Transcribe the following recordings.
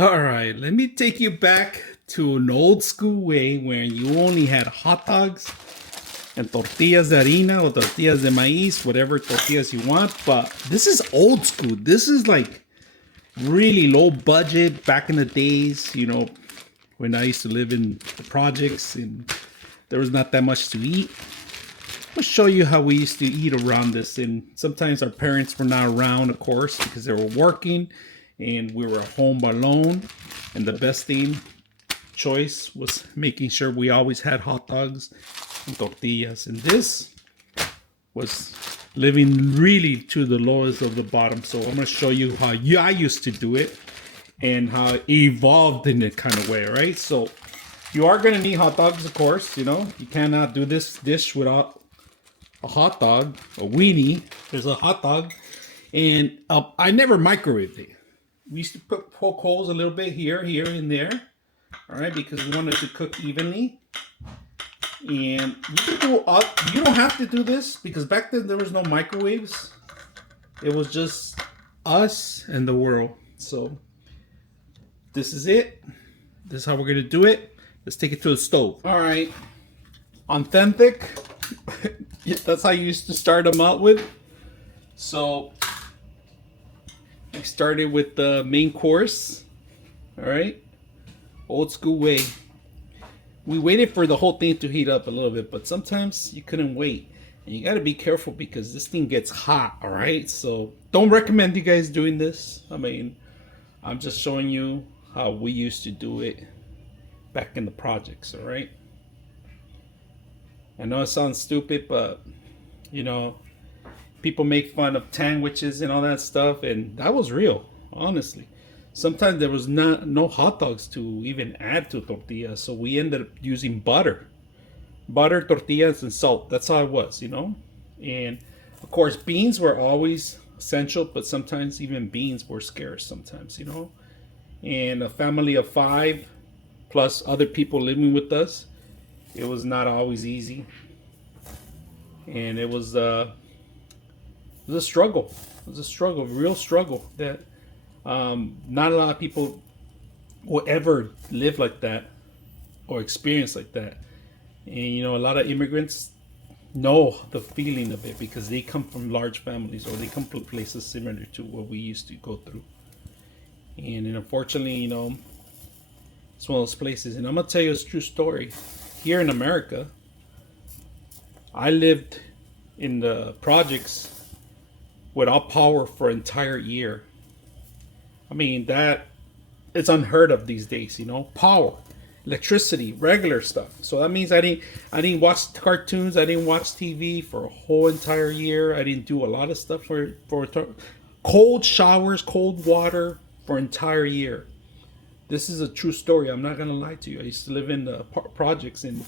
All right, let me take you back to an old school way where you only had hot dogs and tortillas de harina or tortillas de maíz, whatever tortillas you want. But this is old school. This is like really low budget back in the days, when I used to live in the projects and there was not that much to eat. I'll show you how we used to eat around this. And sometimes our parents were not around, of course, because they were working and we were home alone. And the best thing choice was making sure we always had hot dogs and tortillas. And this was living really to the lowest of the bottom. So I'm going to show you how I used to do it and how it evolved in that kind of way, right? So you are going to need hot dogs, of course. You cannot do this dish without a hot dog, a weenie. There's a hot dog. And I never microwaved it. We used to poke holes a little bit here, and there. All right, because we wanted to cook evenly. And you can go up. You don't have to do this because back then there was no microwaves. It was just us and the world. So this is it. This is how we're gonna do it. Let's take it to the stove. All right, authentic. That's how you used to start them out with. So I started with the main course. All right, old school way. We waited for the whole thing to heat up a little bit, but sometimes you couldn't wait. And you got to be careful because this thing gets hot, all right? So don't recommend you guys doing this. I mean, I'm just showing you how we used to do it back in the projects, all right? I know it sounds stupid, but, people make fun of sandwiches and all that stuff, and that was real, honestly. Sometimes there was no hot dogs to even add to tortillas, so we ended up using butter, tortillas, and salt. That's how it was, And of course, beans were always essential, but sometimes even beans were scarce. Sometimes, And a family of 5 plus other people living with us, it was not always easy, and it was a struggle. It was a struggle, a real struggle that. Not a lot of people will ever live like that or experience like that. And a lot of immigrants know the feeling of it because they come from large families or they come from places similar to what we used to go through. And unfortunately, it's one of those places. And I'm going to tell you a true story. Here in America, I lived in the projects without power for an entire year. I mean, that it's unheard of these days, power, electricity, regular stuff. So that means I didn't watch cartoons. I didn't watch TV for a whole entire year. I didn't do a lot of stuff for cold showers, cold water for an entire year. This is a true story. I'm not going to lie to you. I used to live in the projects and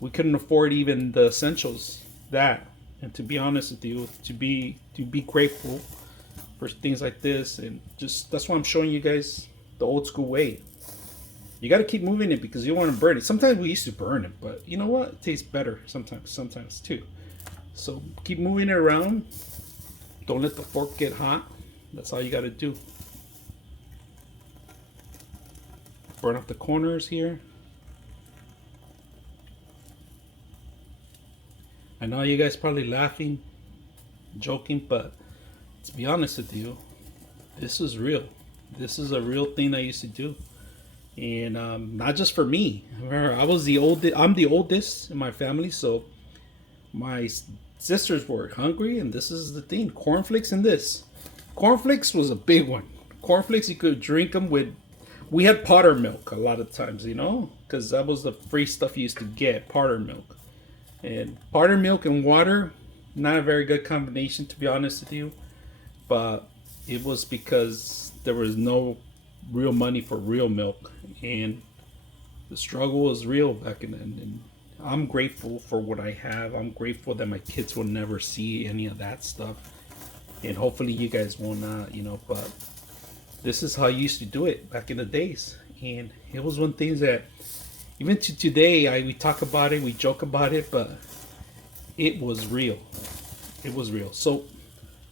we couldn't afford even the essentials and to be honest with you, to be grateful for things like this, and just that's why I'm showing you guys the old school way. You got to keep moving it because you don't want to burn it. Sometimes we used to burn it, but you know what? It tastes better sometimes too. So keep moving it around. Don't let the fork get hot. That's all you got to do. Burn off the corners here. I know you guys probably laughing, joking, but to be honest with you, this is real. This is a real thing I used to do, and not just for me. I'm the oldest in my family, so my sisters were hungry, and this is the thing: cornflakes and this. Cornflakes was a big one. Cornflakes, you could drink them with. We had powder milk a lot of times, because that was the free stuff you used to get, powder milk, and powder milk and water. Not a very good combination, to be honest with you. But it was because there was no real money for real milk, and the struggle was real back then. And I'm grateful for what I have. I'm grateful that my kids will never see any of that stuff, and hopefully you guys will not, but this is how I used to do it back in the days. And it was one thing that even to today, we talk about it, we joke about it, but it was real. It was real. So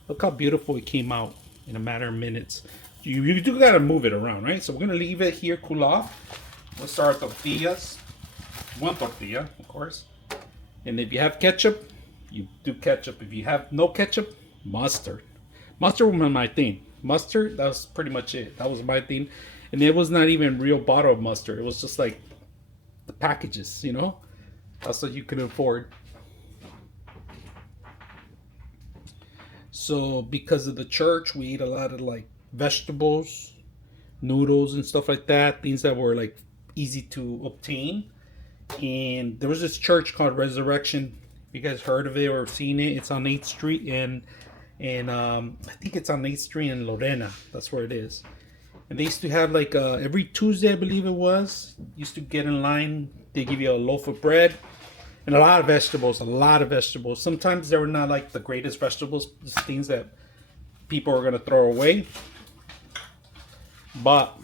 look how beautiful it came out in a matter of minutes. you do gotta move it around, right? So we're gonna leave it here cool off. We'll start our tortillas. One tortilla, of course. And if you have ketchup, you do ketchup. If you have no ketchup, mustard. Mustard was my thing. Mustard, that was pretty much it. That was my thing. And it was not even real bottle of mustard. It was just like the packages, you know? That's what you could afford. So because of the church, we eat a lot of like vegetables, noodles and stuff like that. Things that were like easy to obtain. And there was this church called Resurrection. If you guys heard of it or seen it, it's on 8th Street and I think it's on 8th Street in Lorena. That's where it is. And they used to have like every Tuesday, I believe it was, used to get in line. They give you a loaf of bread and a lot of vegetables, Sometimes they were not like the greatest vegetables, just things that people were going to throw away. But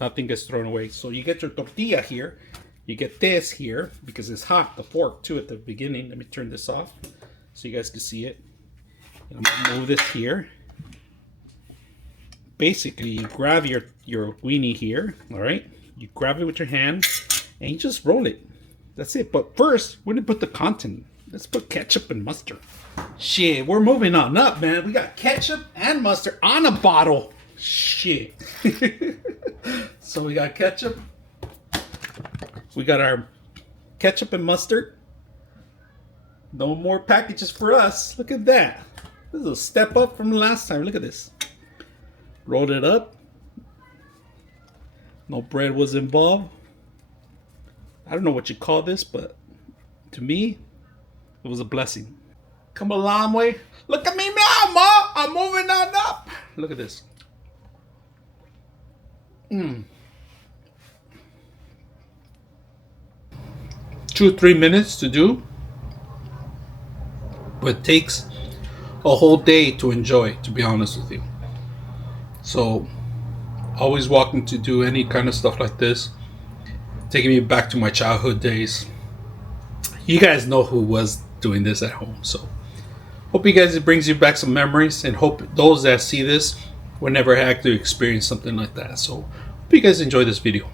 nothing gets thrown away. So you get your tortilla here. You get this here because it's hot, the fork too at the beginning. Let me turn this off so you guys can see it. And I'm gonna move this here. Basically, you grab your weenie here, all right? You grab it with your hand and you just roll it. That's it. But first, we're gonna put the content. Let's put ketchup and mustard. Shit, we're moving on up, man. We got ketchup and mustard on a bottle. Shit. So we got ketchup. We got our ketchup and mustard. No more packages for us. Look at that. This is a step up from the last time. Look at this. Rolled it up. No bread was involved. I don't know what you call this, but to me, it was a blessing. Come a long way. Look at me now, Ma. I'm moving on up. Look at this. 2 or 3 minutes to do, but it takes a whole day to enjoy, to be honest with you. So always walking to do any kind of stuff like this, taking me back to my childhood days. You guys know who was doing this at home, so hope you guys, it brings you back some memories, and hope those that see this will never have to experience something like that. So hope you guys enjoy this video.